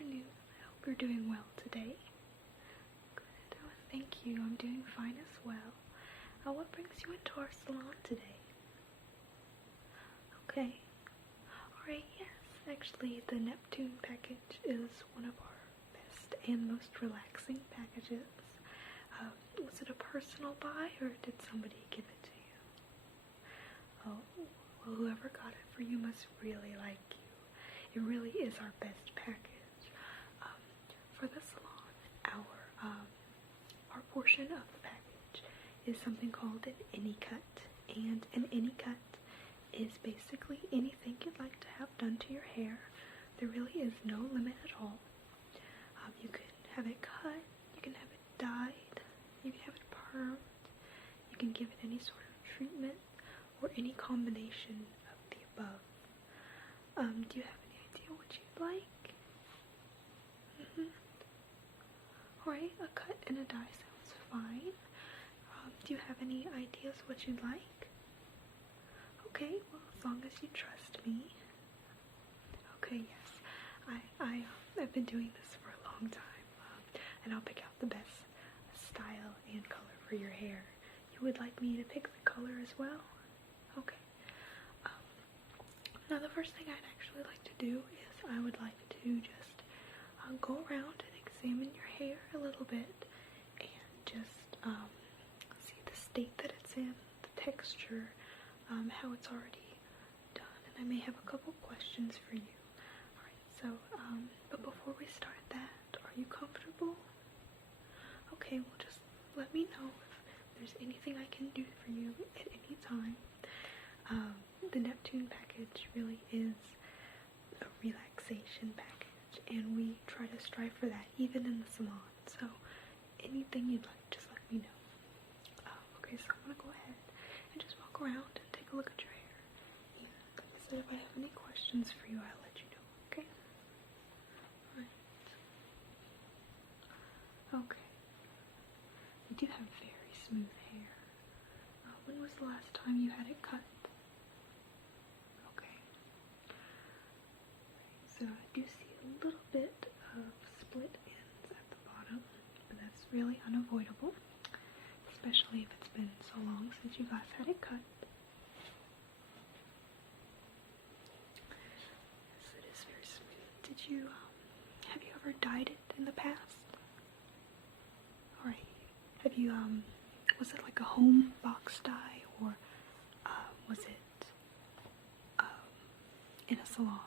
afternoon. I hope you're doing well today. Good. Oh, thank you. I'm doing fine as well. What brings you into our salon today? Okay. Alright, yes. Actually, the Neptune package is one of our best and most relaxing packages. Was it a personal buy, or did somebody give it to you? Oh, well, whoever got it for you must really like you. It really is our best package. For the salon, our portion of the package is something called an any cut, and an any cut is basically anything you'd like to have done to your hair. There really is no limit at all. You can have it cut, you can have it dyed, you can have it permed, you can give it any sort of treatment, or any combination of the above. Do you have any idea what you'd like? Alright, a cut and a dye sounds fine. Do you have any ideas what you'd like? Okay, well, as long as you trust me. Okay, yes. I've been doing this for a long time, and I'll pick out the best style and color for your hair. You would like me to pick the color as well? Okay. Now the first thing I'd actually like to do is I would like to just go around and examine your hair a little bit and just see the state that it's in, the texture, how it's already done, and I may have a couple questions for you. Alright, so, but before we start that, are you comfortable? Okay, well, just let me know if there's anything I can do for you at any time. The Neptune package really is a relaxation package, and we try to strive for that even in the salon. So anything you'd like, just let me know. Okay, so I'm gonna go ahead and just walk around and take a look at your hair. And like I said, if I have any questions for you, I'll let you know. Okay? Alright. Okay. You do have very smooth hair. When was the last time you had it cut? Okay. So I do see a little bit of split ends at the bottom, but that's really unavoidable, especially if it's been so long since you last had it cut. Yes, it is very smooth. Have you ever dyed it in the past? Alright. Have you, was it like a home box dye, or was it in a salon?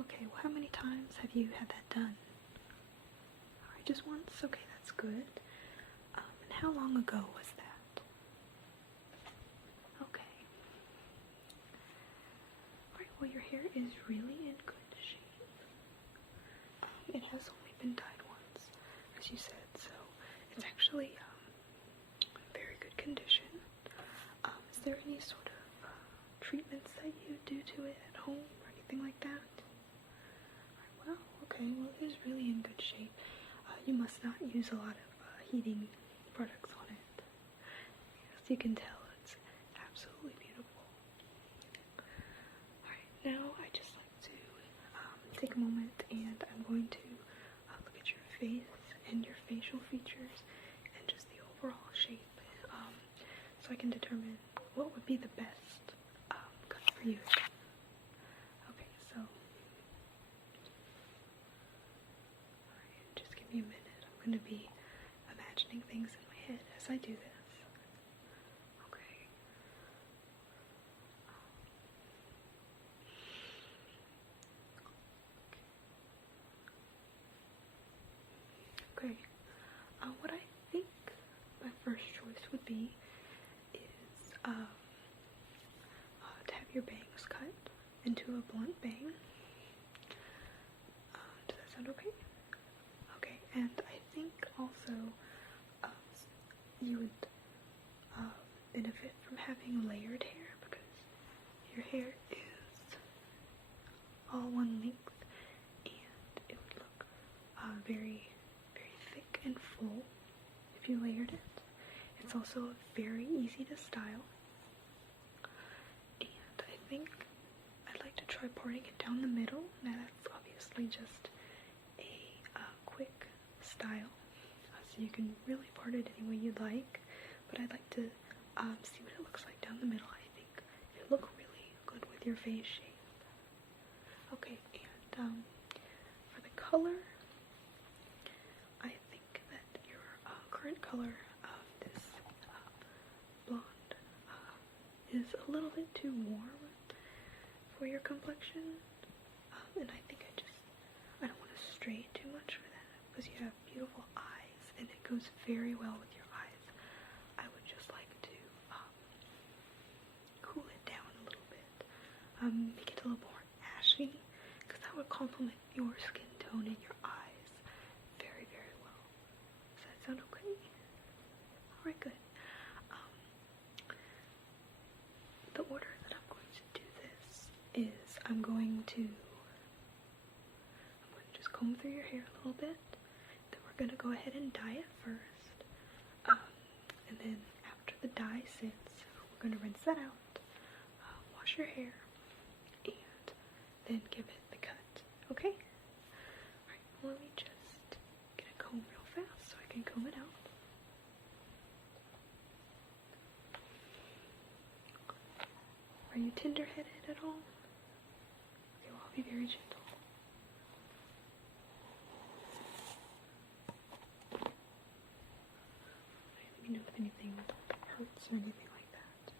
Okay, well, how many times have you had that done? Alright, just once? Okay, that's good. And how long ago was that? Okay. Alright, well, your hair is really in good shape. It has only been dyed once, as you said, so it's actually in very good condition. Is there any sort of treatments that you do to it at home or anything like that? Well, okay, well, it is really in good shape. You must not use a lot of heating products on it. As you can tell, it's absolutely beautiful. Alright, now I just like to take a moment, and I'm going to look at your face and your facial features and just the overall shape, so I can determine what would be the best cut for you. Okay, so alright, just give me a minute. I'm going to be imagining things in my head as I do this. Okay. Okay. What I think my first choice would be is to have your bangs cut into a blunt bang. Does that sound okay? Okay, and I think also you would benefit from having layered hair, because your hair is all one length, and it would look very, very thick and full if you layered it. It's also very easy to style, and I think I'd like to try parting it down the middle. Now that's obviously obviously just a quick style, so you can really part it any way you'd like, but I'd like to see what it looks like down the middle. I think it look really good with your face shape. Okay, and for the color, I think that your current color of this blonde is a little bit too warm for your complexion, and I think I don't want to stray too much for that, because you have beautiful eyes, and it goes very well with your eyes. I would just like to cool it down a little bit, make it a little more ashy, because that would complement your skin tone and your eyes very, very well. Does that sound okay? Alright, good. The order that I'm going to do this is I'm going to just comb through your hair a little bit. Then we're going to go ahead and dye it first. And then after the dye sits, we're going to rinse that out, wash your hair, and then give it the cut. Okay? Alright, let me just get a comb real fast so I can comb it out. Are you tender-headed at all? Okay, well, I'll be very gentle. Let me know if anything hurts or anything like that.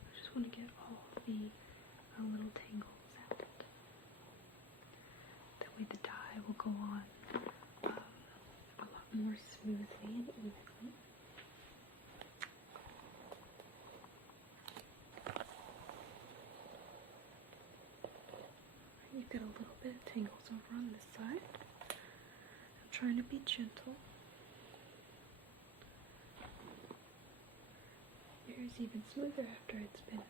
I just want to get all the little tangles out. That way the dye will go on a lot more smoothly and evenly. You've got a little bit of tangles over on this side. I'm trying to be gentle. Your hair is even smoother after it's been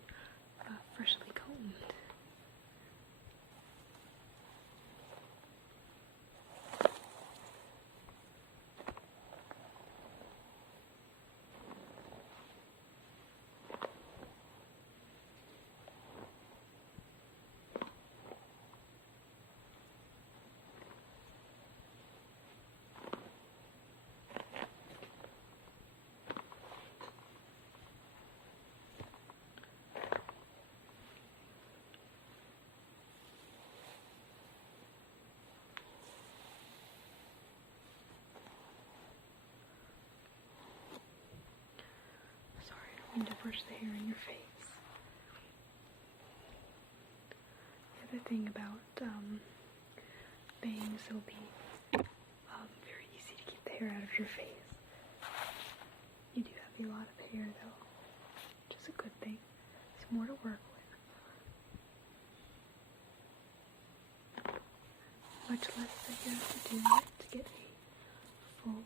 freshly combed. To brush the hair in your face. The other thing about bangs, it'll be very easy to keep the hair out of your face. You do have a lot of hair though, which is a good thing. It's more to work with. Much less that you have to do to get a full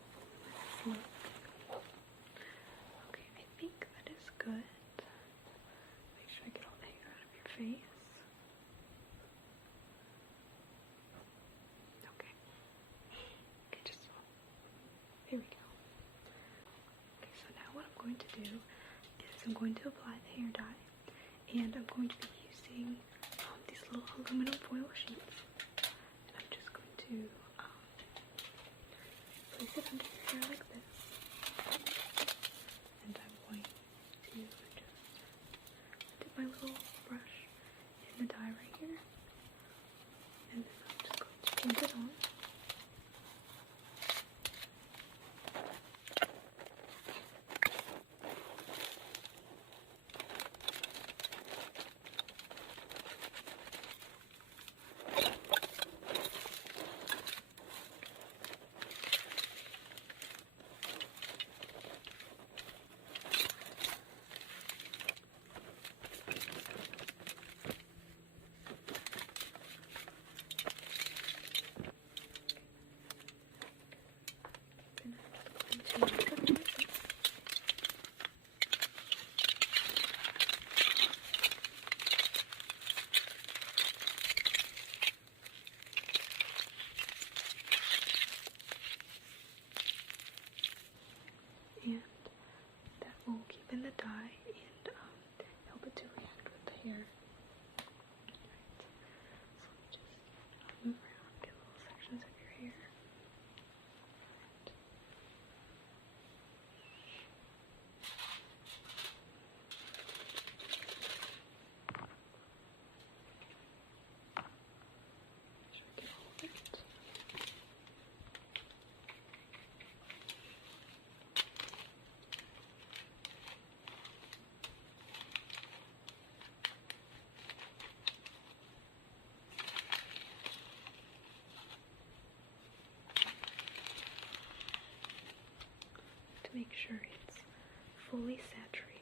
look. Good. Make sure I get all the hair out of your face. Okay. Okay, just here we go. Okay, so now what I'm going to do is I'm going to apply the hair dye, and I'm going to be using these little aluminum foil sheets. And I'm just going to place it under your hair like this. And I'm going to just dip my little brush in the dye right here, and then I'm just going to paint it on. and that will keep in the dye and help it to react with the hair. Alright, so let me just move around, get little sections of your hair. Make sure I get all of it. To make sure it's fully saturated.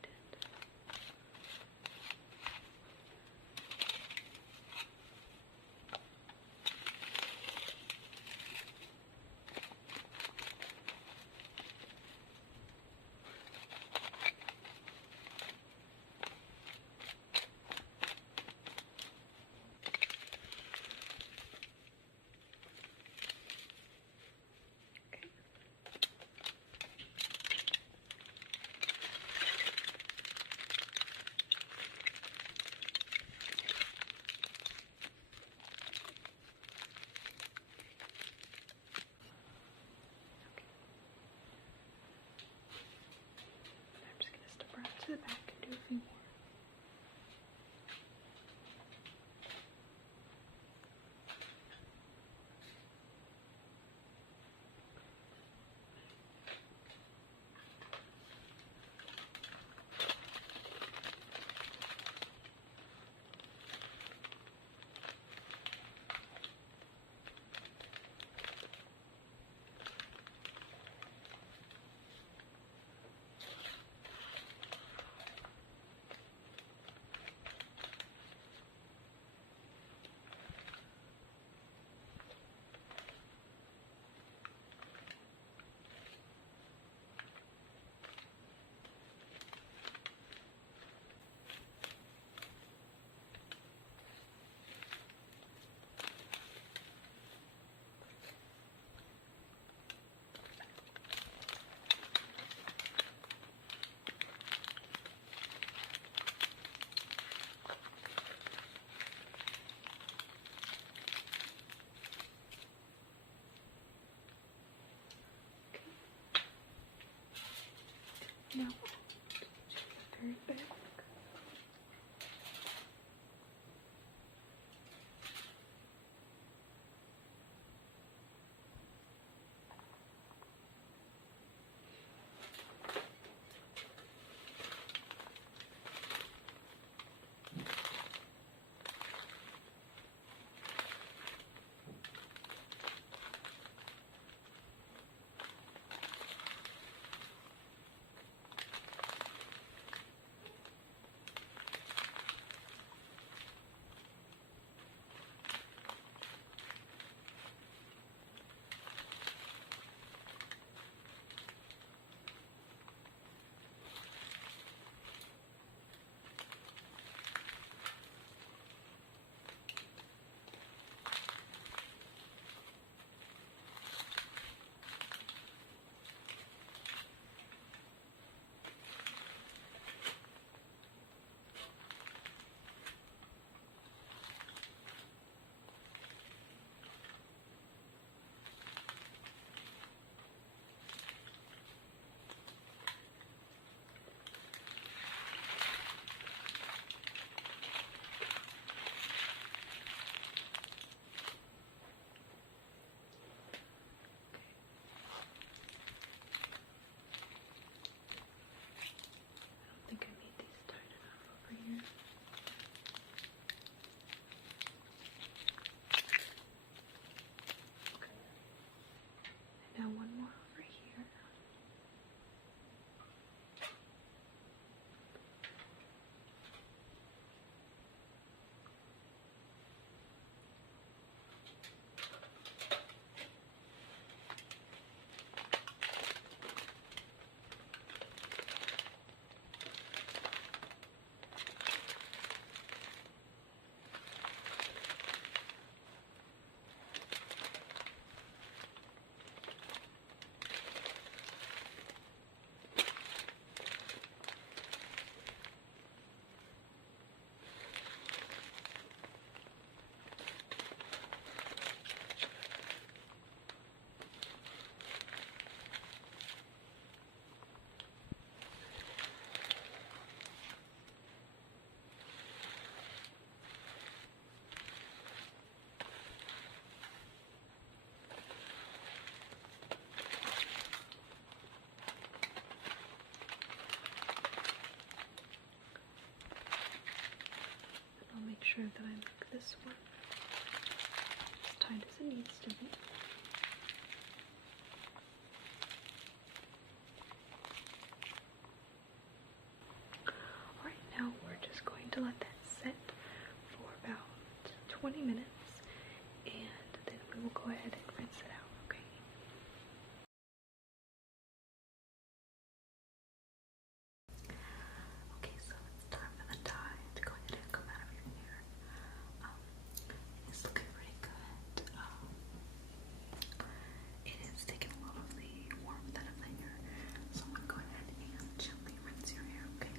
To the back and do a few more. Now, very back. sure that I make this one as tight as it needs to be. Alright, now we're just going to let that set for about 20 minutes, and then we will go ahead and rinse it out, okay? Okay, so it's time for the dye to go ahead and come out of your hair. It's looking pretty good. It is taking a lot of the warmth out of the hair, so I'm going to go ahead and gently rinse your hair, okay?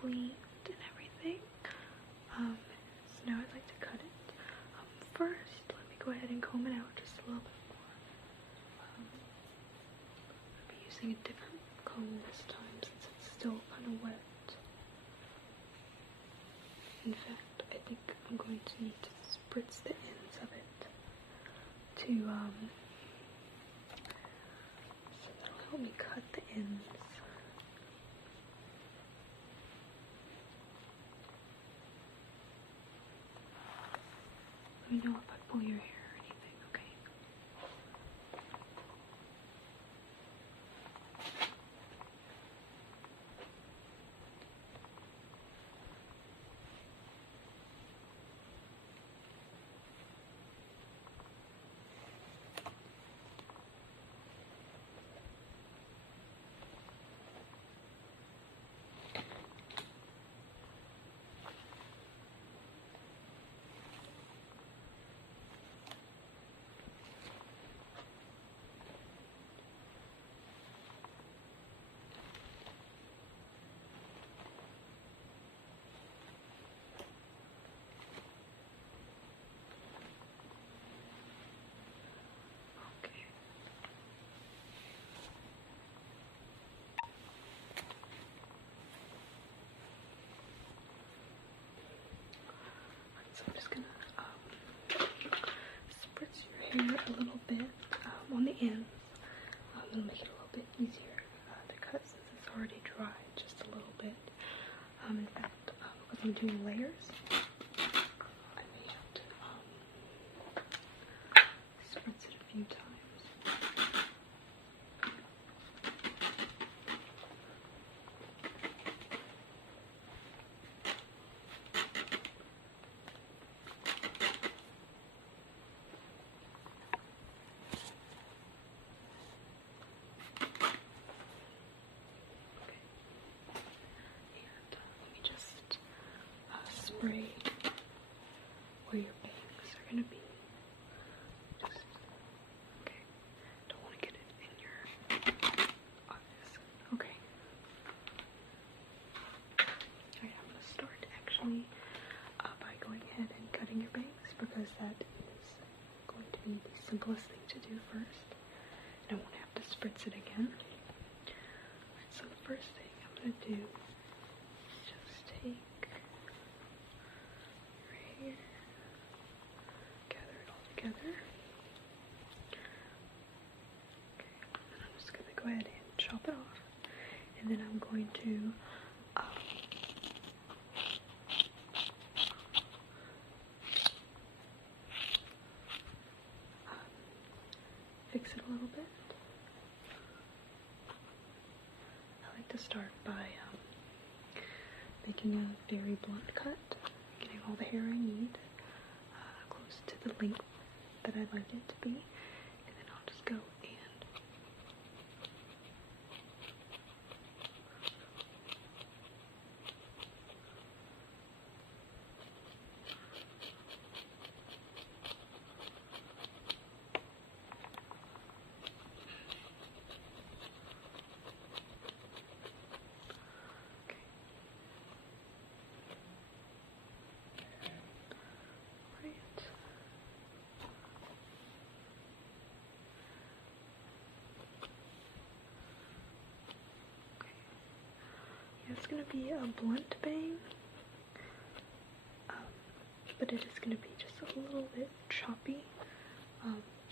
cleaned and everything. So now I'd like to cut it. First, let me go ahead and comb it out just a little bit more. I'll be using a different comb this time since it's still kind of wet. In fact, I think I'm going to need to spritz the ends of it to, so that'll help me cut the ends. Let me know if I pull your hair or anything, okay? So I'm just gonna spritz your hair a little bit on the ends. It'll make it a little bit easier to cut since it's already dry just a little bit. In fact, because I'm doing layers, I may have to spritz it a few times. Spray where your bangs are going to be. Just, okay. Don't want to get it in your eyes. Okay. Alright, I'm going to start actually by going ahead and cutting your bangs because that is going to be the simplest thing to do first. And I won't have to spritz it again. Alright, so the first thing I'm going to do is just take here, gather it all together. Okay, and I'm just going to go ahead and chop it off, and then I'm going to fix it a little bit. I like to start by making a very blunt cut. Getting all the hair I need close to the length that I'd like it to be, and then I'll just go and it's going to be a blunt bang, but it is going to be just a little bit choppy,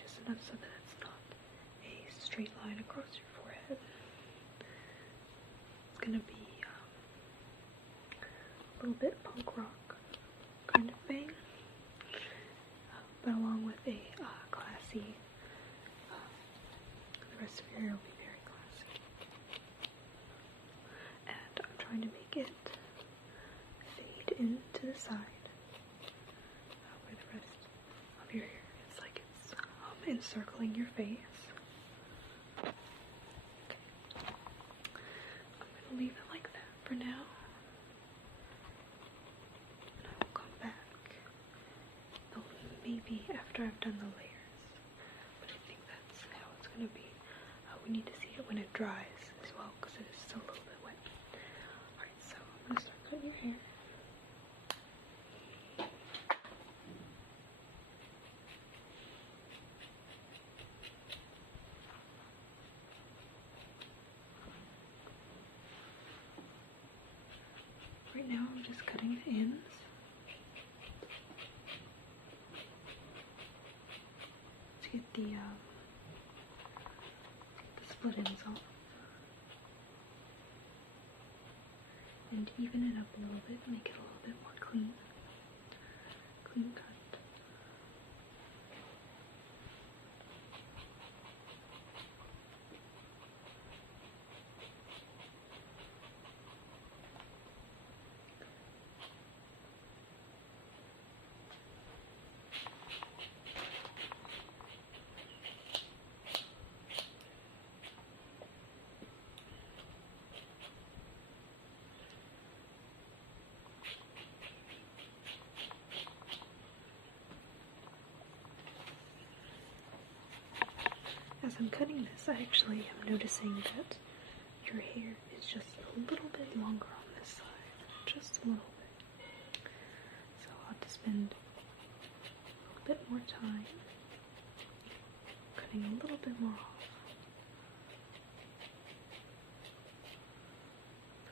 just enough so that it's not a straight line across your forehead. It's going to be a little bit punk rock kind of bang, but along with a classy, the rest of your hair will be very classy. And I'm trying to make it fade into the side where the rest of your hair is like it's encircling your face. Okay. I'm going to leave it like that for now. And I will come back maybe after I've done the layers. But I think that's how it's going to be. We need to see it when it dries as well because it is still a little bit wet. Alright, so I'm going to start your hair. Right now I'm just cutting the ends. To get the split ends off. And even it up a little bit, make it a little bit more clean. Clean cut. As I'm cutting this, I actually am noticing that your hair is just a little bit longer on this side. Just a little bit. So I'll have to spend a little bit more time cutting a little bit more off.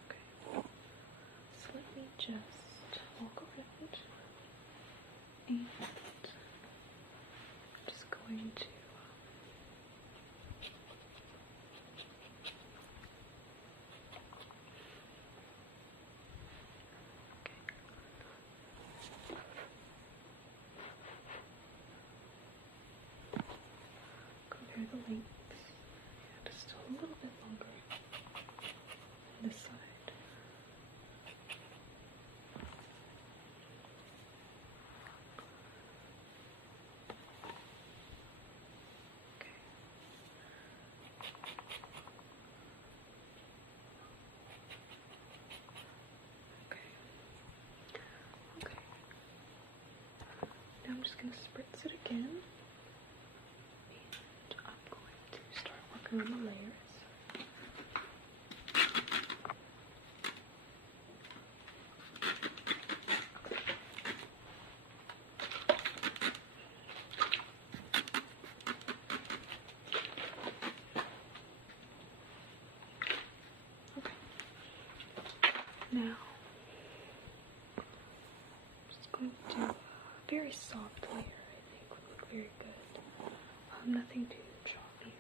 Okay. So let me just walk around and I'm just going to compare the lengths. Yeah, just a little bit longer on this side. Okay. Okay. Okay. Now I'm just going to spritz it again. Start working on the layers. Okay. Now, I'm just going to do a very soft layer, I think would look very good. Nothing too chalky.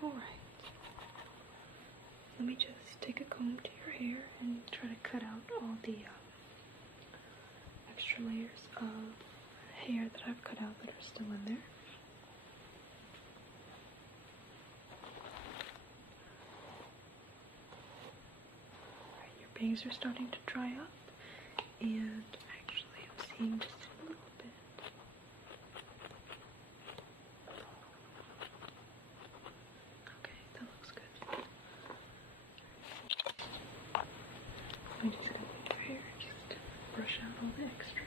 Alright, let me just take a comb to your hair and try to cut out all the extra layers of hair that I've cut out that are still in there. Alright, your bangs are starting to dry up, and actually I'm seeing just a little bit. Okay, that looks good. I'm just gonna take your hair and just brush out all the extra.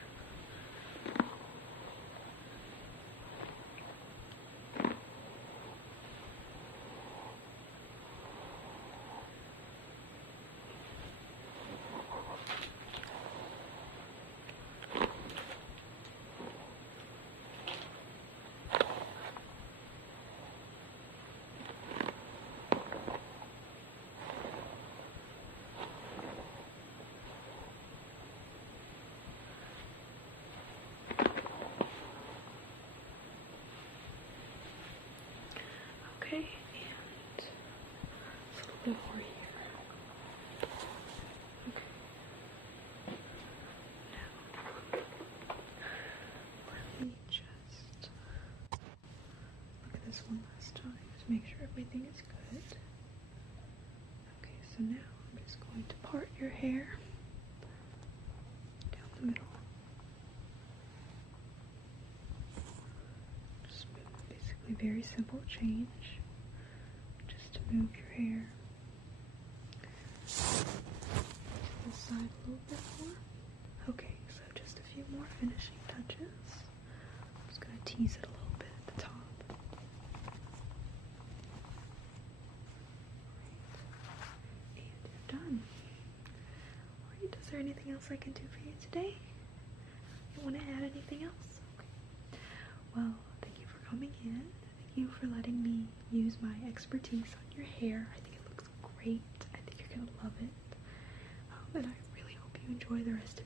Okay, and just a little bit more here. Okay. Now, let me just look at this one last time to make sure everything is good. Okay, so now I'm just going to part your hair down the middle. Just basically very simple change. To move your hair to this side a little bit more. Okay, so just a few more finishing touches. I'm just going to tease it a little bit at the top. Right. And you're done. Alright, is there anything else I can do for you today? You want to add anything else? Okay. Well, thank you for coming in. Thank you for letting me use my expertise on your hair. I think it looks great. I think you're going to love it. And I really hope you enjoy the rest of